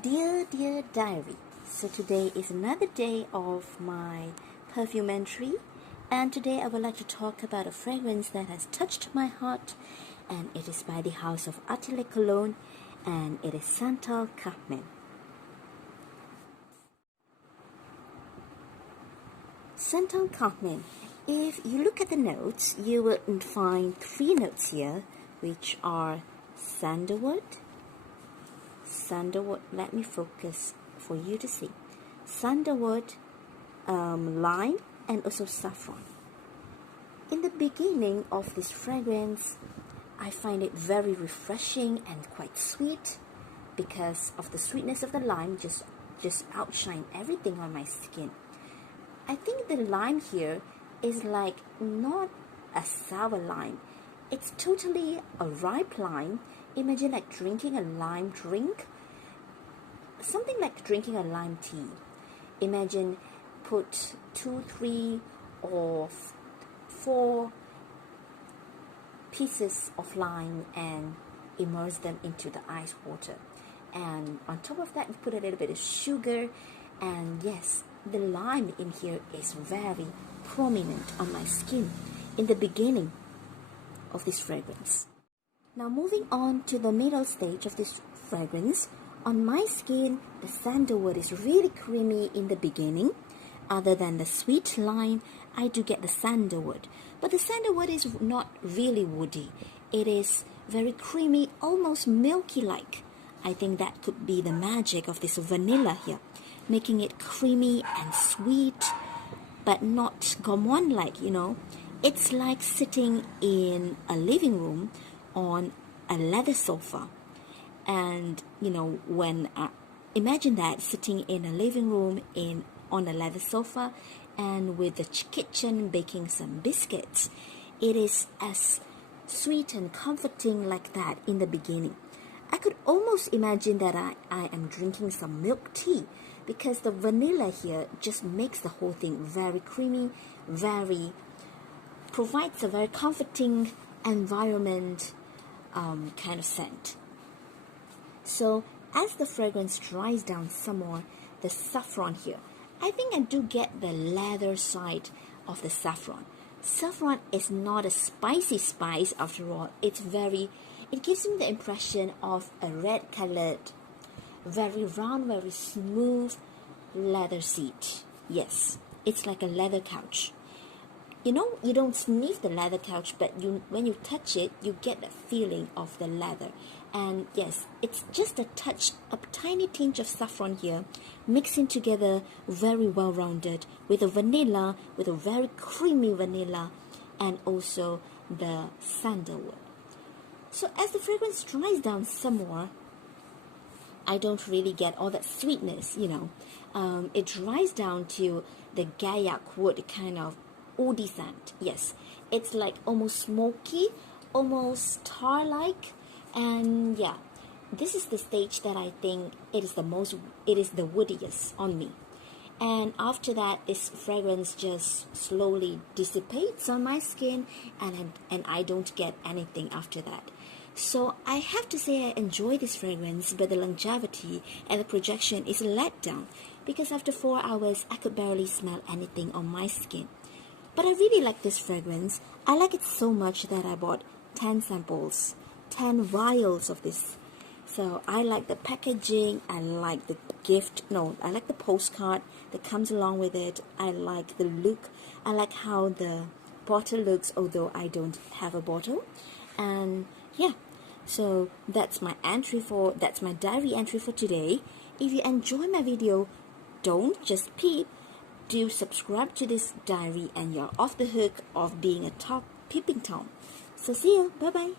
Dear diary, so today is another day of my perfume entry, and today I would like to talk about a fragrance that has touched my heart, and it is by the house of Atelier Cologne, and it is Santal Carmin. Santal Carmin. If you look at the notes, you will find 3 notes here, which are sandalwood, let me focus for you to see, sandalwood, lime, and also saffron. In the beginning of this fragrance, I find it very refreshing and quite sweet because of the sweetness of the lime just outshine everything on my skin. I think the lime here is like not a sour lime. It's totally a ripe lime. Imagine like drinking a lime drink. Something like drinking a lime tea. Imagine put 2, 3, or 4 pieces of lime and immerse them into the ice water. And on top of that, you put a little bit of sugar. And yes, the lime in here is very prominent on my skin in the beginning of this fragrance. Now moving on to the middle stage of this fragrance, on my skin, the sandalwood is really creamy in the beginning. Other than the sweet lime, I do get the sandalwood. But the sandalwood is not really woody. It is very creamy, almost milky-like. I think that could be the magic of this vanilla here, making it creamy and sweet, but not gourmand-like, It's like sitting in a living room on a leather sofa. And when imagine that sitting in a living room on a leather sofa and with the kitchen baking some biscuits, it is as sweet and comforting like that in the beginning. I could almost imagine that I am drinking some milk tea because the vanilla here just makes the whole thing very creamy, provides a very comforting environment kind of scent. So as the fragrance dries down some more, the saffron here, I think I do get the leather side of the saffron. Saffron is not a spicy spice after all. It gives me the impression of a red colored, very round, very smooth leather seat. Yes, it's like a leather couch. You don't sniff the leather couch, but when you touch it, you get the feeling of the leather. And yes, it's just a tiny tinge of saffron here, mixing together very well-rounded with a vanilla, with a very creamy vanilla, and also the sandalwood. So as the fragrance dries down some more, I don't really get all that sweetness, It dries down to the gaiac wood kind of woody scent. Yes, it's like almost smoky, almost tar-like. And yeah, this is the stage that I think it is the woodiest on me. And after that, this fragrance just slowly dissipates on my skin, and I don't get anything after that. So I have to say I enjoy this fragrance, but the longevity and the projection is a letdown because after 4 hours, I could barely smell anything on my skin. But I really like this fragrance. I like it so much that I bought 10 samples. 10 vials of this. So I like the packaging, I like the I like the postcard that comes along with it. I like the look, I like how the bottle looks, although I don't have a bottle. And yeah, so that's my diary entry for today. If you enjoy my video, don't just peep, do subscribe to this diary and you're off the hook of being a top peeping Tom. So see you, bye bye.